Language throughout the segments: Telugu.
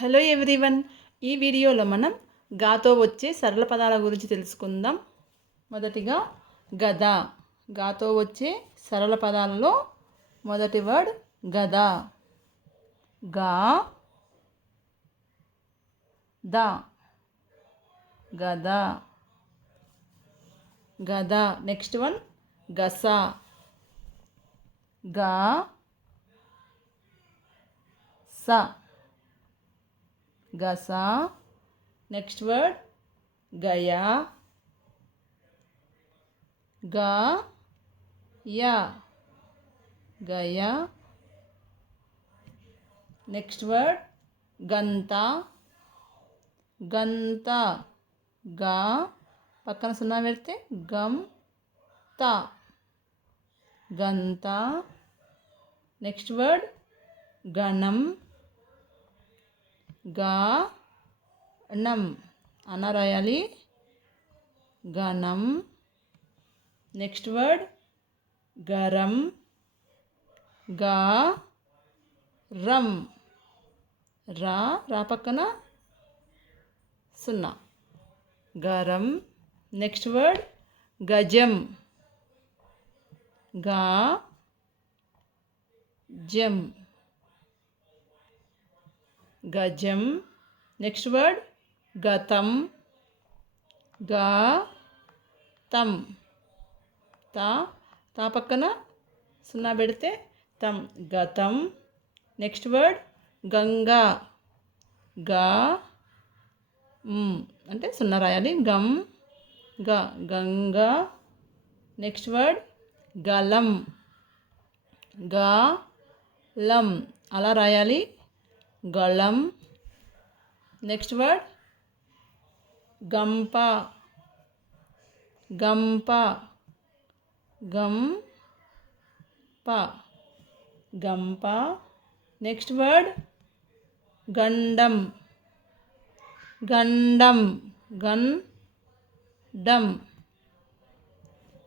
Hello everyone. ఈ వీడియోలో మనం గాతో వచ్చే సరళ పదాల గురించి తెలుసుకుందాం. మొదటిగా గద. గాతో వచ్చే సరళ పదాలలో మొదటి వర్డ్ గద. గా ద. గద. గద. నెక్స్ట్ వన్ గస. గా. స. గస నెక్స్ట్ వర్డ్ గయా గా యా గయా నెక్స్ట్ వర్డ్ గంత గంత గా పక్కన సున్నా పెడితే గం త గంత నెక్స్ట్ వర్డ్ గణం గా నం అన్న రాయాలి గణం. నెక్స్ట్ వర్డ్ గరం. గా రం. రా రా పక్కన సున్నా. గరం. నెక్స్ట్ వర్డ్ గజం. గా జం. గజం. నెక్స్ట్ వర్డ్ గతం. గా తం. తా తా పక్కన సున్నా పెడితే తం. గతం. నెక్స్ట్ వర్డ్ గంగా. గా అంటే సున్నా రాయాలి. గం. గ గంగా. నెక్స్ట్ వర్డ్ గలం. గా లం. అలా రాయాలి. గళం నెక్స్ట్ వర్డ్ గంప గంప గం ప గంప నెక్స్ట్ వర్డ్ గండం గండం గన్ డం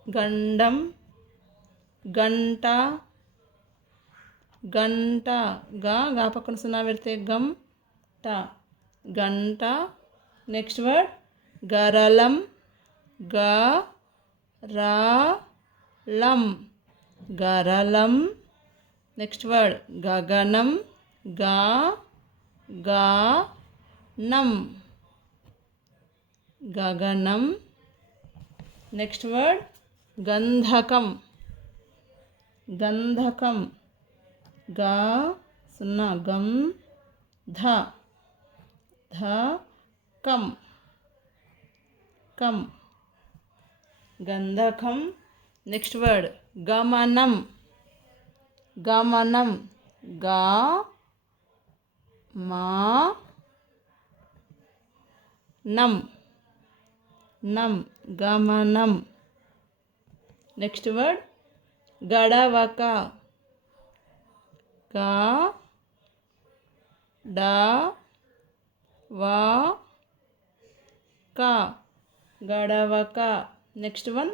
గండం గంట గంట గా గా పక్కన సున్నా పెడితే గం ట. గంట. నెక్స్ట్ వర్డ్ గరలం గ. రా లం గరలం నెక్స్ట్ వర్డ్ గగనం. గా. గా నం గగనం. నెక్స్ట్ వర్డ్ గంధకం. గంధకం. గా సున్నా గం ధ ధ కం కం గంధకం నెక్స్ట్ వర్డ్ గమనం గమనం గా మా నం నం గమనం నెక్స్ట్ వర్డ్ గడవక గా డా వా క. గడవక. నెక్స్ట్ వన్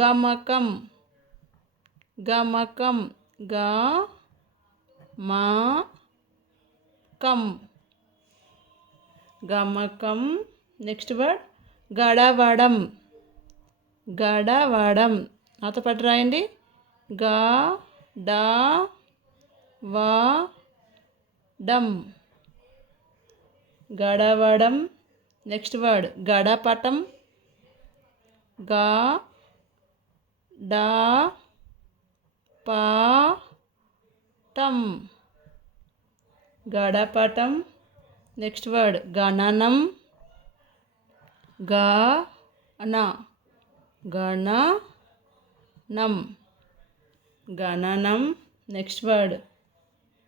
గమకం. గమకం. గా మా కం. గమకం. Next word గడవడం. గడవడం. నాతో పాటు రాయండి. గా డా వాడం గడవడం. Next word. గడపటం. గా డా పా టం గడపటం. Next word. గణనం. గా అన గణనం. గణనం. Next word.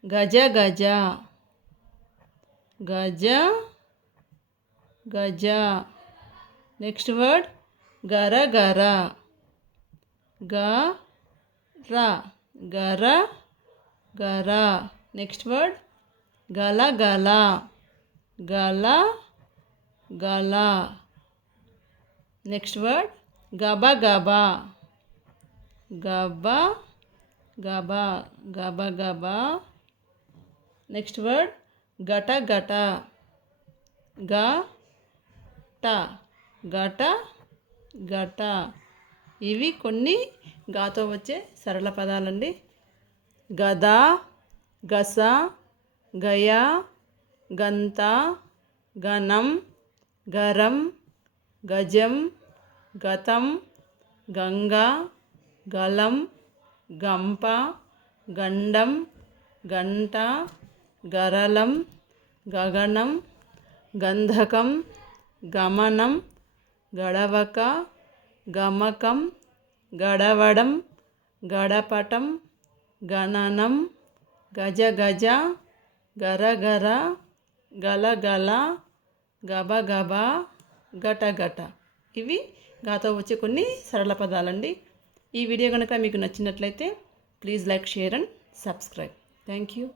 గజ గజ గజ గజ నెక్స్ట్ వర్డ్ గర గర గ ర గర గర నెక్స్ట్ వర్డ్ గల గల గల గల నెక్స్ట్ వర్డ్ గబ గబ గబ గబ గబ గబ నెక్స్ట్ వర్డ్ గట గట గ ట. గట గట ఇవి కొన్ని గాతో వచ్చే సరళ పదాలండి. గద గస గయ గంత గణం గరం గజం గతం గంగ గలం గంప గండం గంట గరళం గగనం గంధకం గమనం గడవక గమకం గడవడం గడపటం గణనం గజ గజ గరగర గలగల గల గల గబ గబ గట ఇవి గాతో వచ్చే కొన్ని సరళ పదాలండి. ఈ వీడియో కనుక మీకు నచ్చినట్లయితే please like share and subscribe. Thank you.